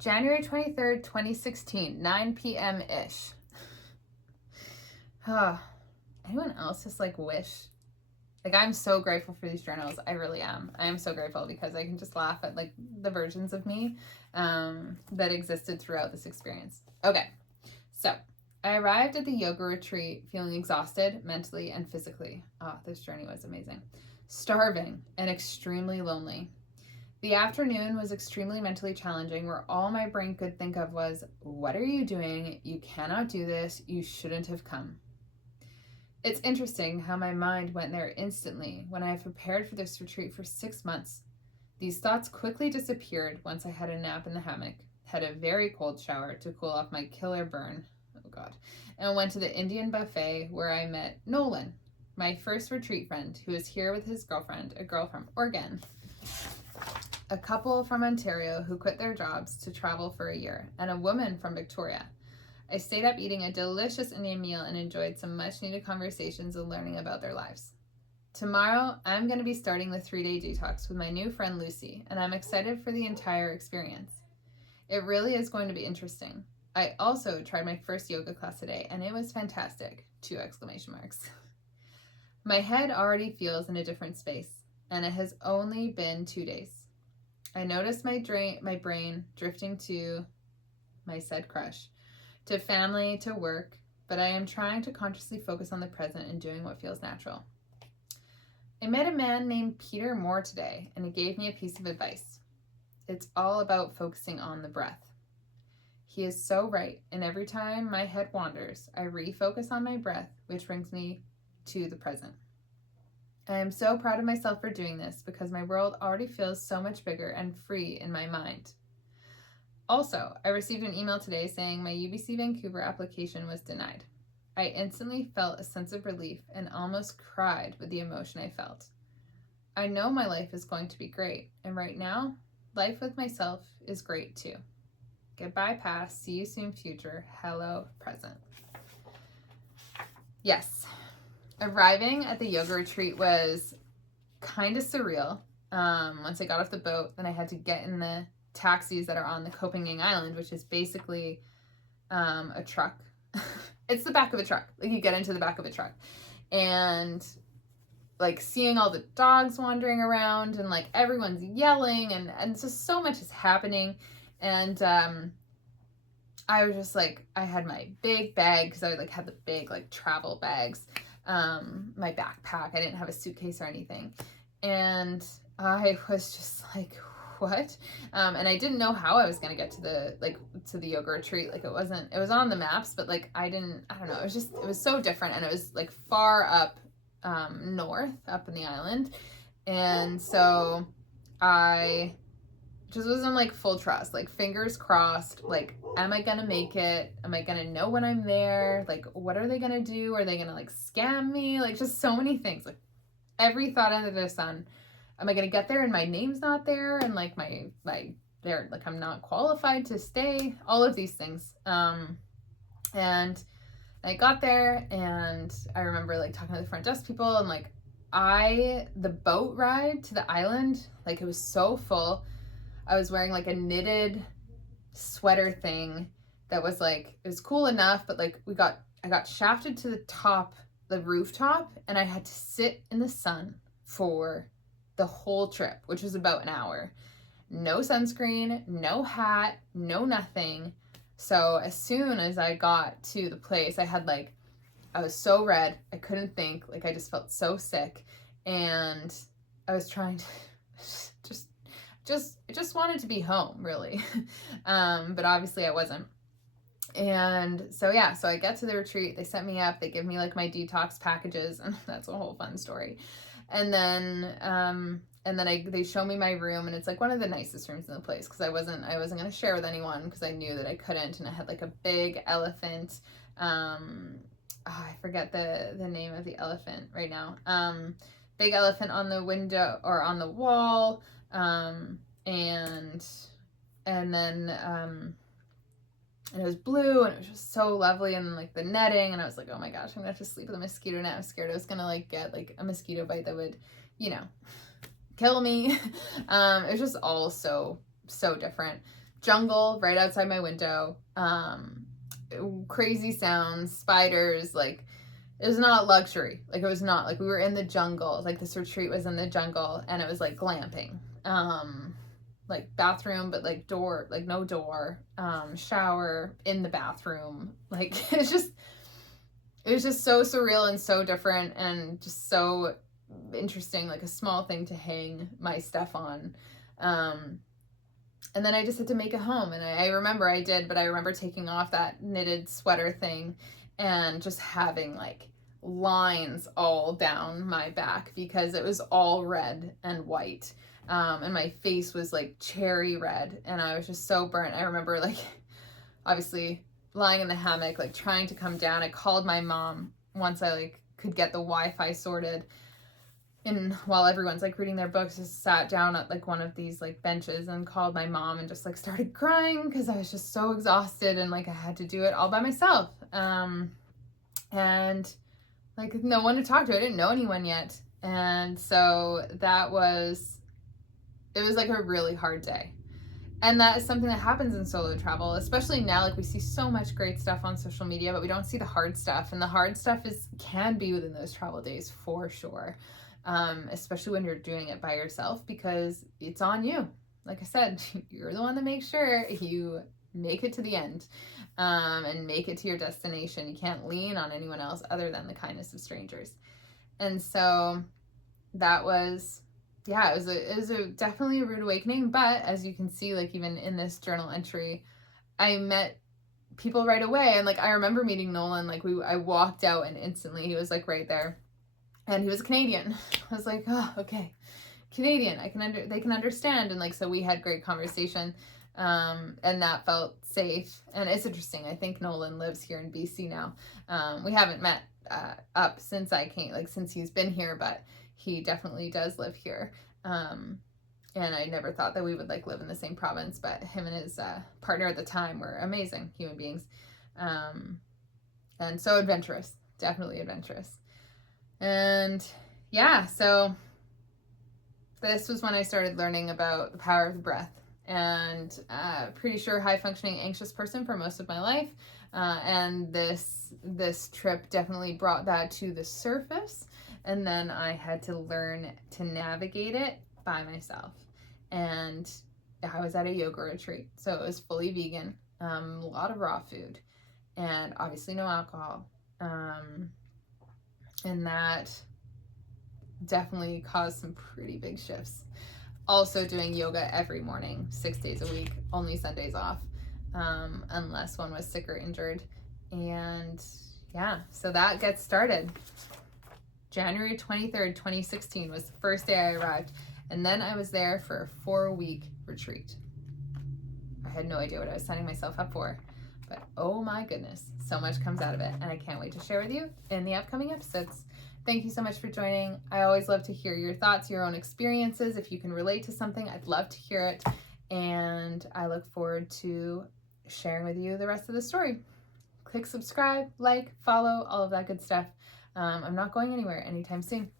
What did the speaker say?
January 23rd, 2016, 9 p.m.-ish. Anyone else just like wish? Like, I'm so grateful for these journals. I really am. I am so grateful because I can just laugh at like the versions of me that existed throughout this experience. Okay, so I arrived at the yoga retreat feeling exhausted mentally and physically. Oh, this journey was amazing. Starving and extremely lonely. The afternoon was extremely mentally challenging, where all my brain could think of was, what are you doing? You cannot do this. You shouldn't have come. It's interesting how my mind went there instantly when I had prepared for this retreat for 6 months. These thoughts quickly disappeared once I had a nap in the hammock, had a very cold shower to cool off my killer burn, oh God, and went to the Indian buffet where I met Nolan, my first retreat friend, who was here with his girlfriend, a girl from Oregon. A couple from Ontario who quit their jobs to travel for a year, and a woman from Victoria. I stayed up eating a delicious Indian meal and enjoyed some much-needed conversations and learning about their lives. Tomorrow, I'm going to be starting the 3-day detox with my new friend Lucy, and I'm excited for the entire experience. It really is going to be interesting. I also tried my first yoga class today, and it was fantastic! 2 exclamation marks. My head already feels in a different space, and it has only been 2 days. I noticed my brain drifting to my said crush, to family, to work, but I am trying to consciously focus on the present and doing what feels natural. I met a man named Peter Moore today, and he gave me a piece of advice. It's all about focusing on the breath. He is so right, and every time my head wanders, I refocus on my breath, which brings me to the present. I am so proud of myself for doing this because my world already feels so much bigger and free in my mind. Also, I received an email today saying my UBC Vancouver application was denied. I instantly felt a sense of relief and almost cried with the emotion I felt. I know my life is going to be great, and right now, life with myself is great too. Goodbye past, see you soon future, hello present. Yes. Arriving at the yoga retreat was kind of surreal. Once I got off the boat, then I had to get in the taxis that are on the Copenhagen Island, which is basically a truck. It's the back of a truck. Like, you get into the back of a truck. And like seeing all the dogs wandering around and like everyone's yelling and just so much is happening. And I was just like, I had my big bag because I like had the big like travel bags. My backpack. I didn't have a suitcase or anything. And I was just like, what? And I didn't know how I was going to get to the yoga retreat. Like, it was on the maps, but like, I don't know. It was so different. And it was like far up, north up in the island. And so I just was in like full trust, like fingers crossed, like, am I gonna make it? Am I gonna know when I'm there? Like, what are they gonna do? Are they gonna like scam me? Like, just so many things, like every thought under the sun. Am I gonna get there and my name's not there? And like they're like, I'm not qualified to stay, all of these things. And I got there and I remember like talking to the front desk people and like the boat ride to the island, like it was so full. I was wearing like a knitted sweater thing that was like, it was cool enough, but like I got shafted to the rooftop, and I had to sit in the sun for the whole trip, which was about an hour. No sunscreen, no hat, no nothing. So as soon as I got to the place, I was so red, I couldn't think, like I just felt so sick, and I was trying to just wanted to be home, really. But obviously I wasn't. And so I get to the retreat, they set me up, they give me like my detox packages, and that's a whole fun story. And then they show me my room, and it's like one of the nicest rooms in the place, because I wasn't going to share with anyone because I knew that I couldn't. And I had like a big elephant. I forget the name of the elephant right now. Big elephant on the window or on the wall. And then it was blue, and it was just so lovely, and like the netting, and I was like, oh my gosh, I'm gonna have to sleep with a mosquito net. I was scared I was gonna like get like a mosquito bite that would, kill me. It was just all so different. jungle right outside my window, crazy sounds, spiders, like it was not luxury. Like it was not like we were in the jungle. Like this retreat was in the jungle and it was like glamping. Like bathroom, but like door, like no door, shower in the bathroom. Like it was just so surreal and so different and just so interesting, like a small thing to hang my stuff on. And then I just had to make it home. And I remember I did, but I remember taking off that knitted sweater thing and just having like lines all down my back because it was all red and white. And my face was like cherry red and I was just so burnt. I remember like obviously lying in the hammock, like trying to come down. I called my mom once I like could get the Wi-Fi sorted. And while everyone's like reading their books, just sat down at like one of these like benches and called my mom and just like started crying because I was just so exhausted and like I had to do it all by myself. And like no one to talk to. I didn't know anyone yet. And so it was like a really hard day. And that is something that happens in solo travel, especially now. Like we see so much great stuff on social media, but we don't see the hard stuff. And the hard stuff can be within those travel days for sure. Especially when you're doing it by yourself because it's on you. Like I said, you're the one that makes sure you make it to the end and make it to your destination. You can't lean on anyone else other than the kindness of strangers. And so that was, yeah, it was a definitely a rude awakening. But as you can see, like even in this journal entry, I met people right away. And like I remember meeting Nolan, like I walked out and instantly he was like right there. And he was Canadian. I was like, oh, okay, Canadian. They can understand. And like, so we had great conversation, and that felt safe. And it's interesting. I think Nolan lives here in BC now. We haven't met up since I came, like since he's been here, but he definitely does live here. And I never thought that we would like live in the same province, but him and his partner at the time were amazing human beings, and so adventurous. Definitely adventurous. And yeah, so this was when I started learning about the power of the breath. And pretty sure high functioning anxious person for most of my life. And this trip definitely brought that to the surface. And then I had to learn to navigate it by myself. And I was at a yoga retreat, so it was fully vegan, a lot of raw food, and obviously no alcohol. And that definitely caused some pretty big shifts. Also doing yoga every morning, 6 days a week, only Sundays off, unless one was sick or injured. And yeah, so that gets started. January 23rd, 2016 was the first day I arrived. And then I was there for a 4-week retreat. I had no idea what I was signing myself up for. But oh my goodness, so much comes out of it. And I can't wait to share with you in the upcoming episodes. Thank you so much for joining. I always love to hear your thoughts, your own experiences. If you can relate to something, I'd love to hear it. And I look forward to sharing with you the rest of the story. Click subscribe, like, follow, all of that good stuff. I'm not going anywhere anytime soon.